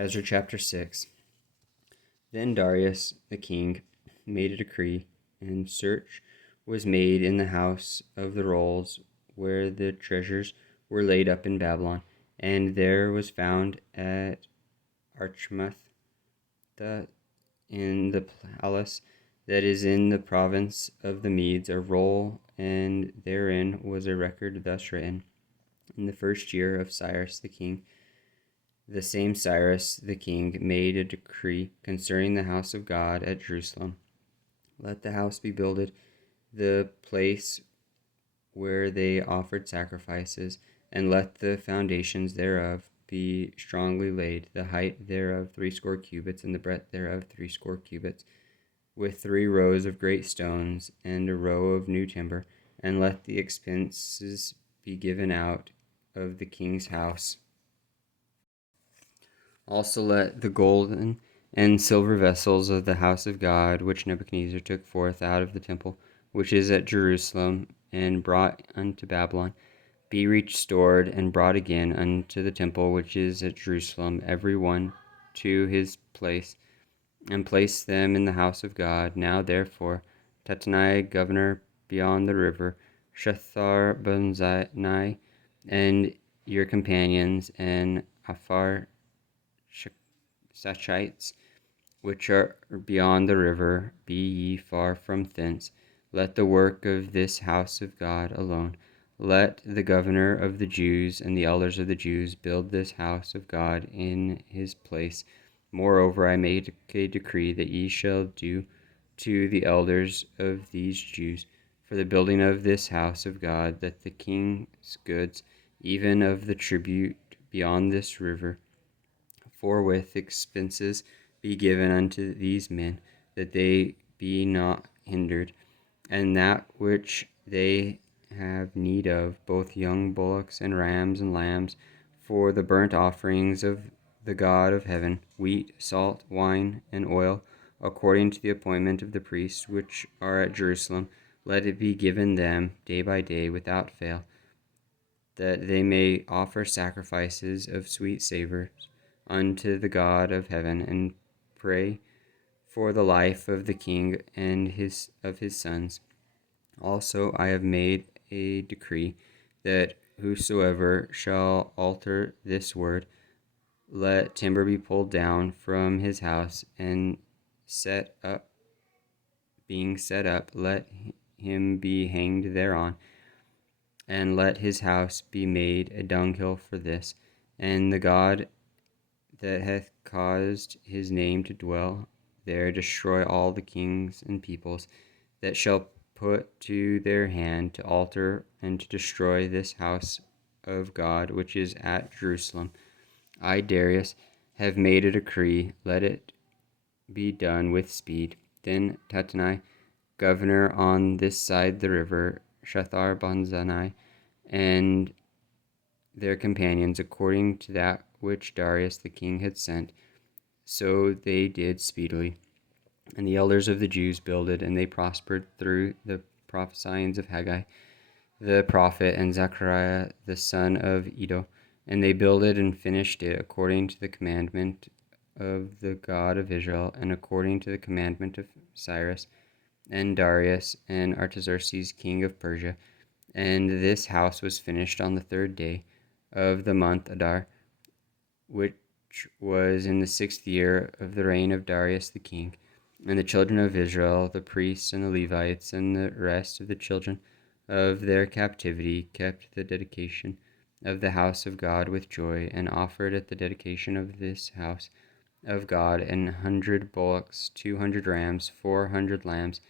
Ezra chapter 6. Then Darius the king made a decree, and search was made in the house of the rolls where the treasures were laid up in Babylon, and there was found at Archmath in the palace that is in the province of the Medes a roll, and therein was a record thus written: In the first year of Cyrus the king, the same Cyrus the king made a decree concerning the house of God at Jerusalem. Let the house be builded, the place where they offered sacrifices, and let the foundations thereof be strongly laid, the height thereof 80 cubits, and the breadth thereof 80 cubits, with 3 rows of great stones, and a row of new timber, and let the expenses be given out of the king's house. Also let the golden and silver vessels of the house of God, which Nebuchadnezzar took forth out of the temple, which is at Jerusalem, and brought unto Babylon, be restored and brought again unto the temple which is at Jerusalem, every one to his place, and place them in the house of God. Now therefore, Tattenai, governor beyond the river, Shethar-Bonzani, and your companions, and Aphar Sachites, which are beyond the river, be ye far from thence. Let the work of this house of God alone. Let the governor of the Jews and the elders of the Jews build this house of God in his place. Moreover, I made a decree that ye shall do to the elders of these Jews for the building of this house of God, that the king's goods, even of the tribute beyond this river, forthwith expenses be given unto these men, that they be not hindered, and that which they have need of, both young bullocks and rams and lambs, for the burnt offerings of the God of heaven, wheat, salt, wine, and oil, according to the appointment of the priests which are at Jerusalem, let it be given them day by day without fail, that they may offer sacrifices of sweet savors unto the God of heaven, and pray for the life of the king and his sons. Also I have made a decree that whosoever shall alter this word, let timber be pulled down from his house, and being set up, let him be hanged thereon, and let his house be made a dunghill for this. And the God that hath caused his name to dwell there destroy all the kings and peoples that shall put to their hand to alter and to destroy this house of God which is at Jerusalem. I, Darius, have made a decree, let it be done with speed. Then Tattenai, governor on this side the river, Shethar-Bonzani, and their companions, according to that which Darius the king had sent, so they did speedily. And the elders of the Jews builded, and they prospered through the prophesyings of Haggai the prophet and Zechariah the son of Iddo. And they builded and finished it according to the commandment of the God of Israel, and according to the commandment of Cyrus and Darius and Artaxerxes king of Persia. And this house was finished on the 3rd day of the month Adar, which was in the 6th year of the reign of Darius the king. And the children of Israel, the priests and the Levites, and the rest of the children of their captivity, kept the dedication of the house of God with joy, and offered at the dedication of this house of God 100 bullocks, 200 rams, 400 lambs,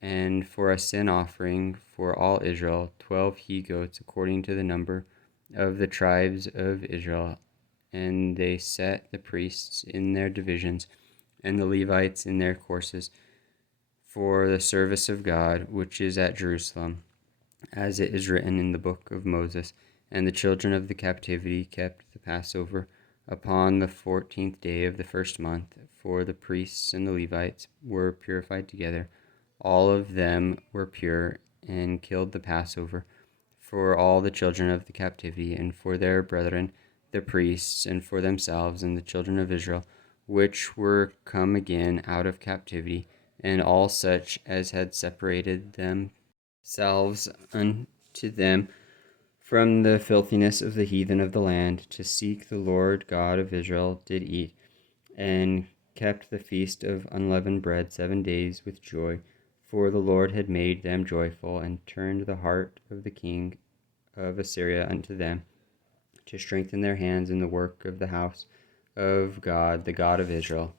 and for a sin offering for all Israel 12 he-goats, according to the number of the tribes of Israel. And they set the priests in their divisions, and the Levites in their courses, for the service of God, which is at Jerusalem, as it is written in the book of Moses. And the children of the captivity kept the Passover upon the 14th day of the 1st month, for the priests and the Levites were purified together. All of them were pure, and killed the Passover for all the children of the captivity, and for their brethren the priests, and for themselves and the children of Israel, which were come again out of captivity, and all such as had separated themselves unto them from the filthiness of the heathen of the land, to seek the Lord God of Israel, did eat, and kept the feast of unleavened bread 7 days with joy, for the Lord had made them joyful, and turned the heart of the king of Assyria unto them, to strengthen their hands in the work of the house of God, the God of Israel.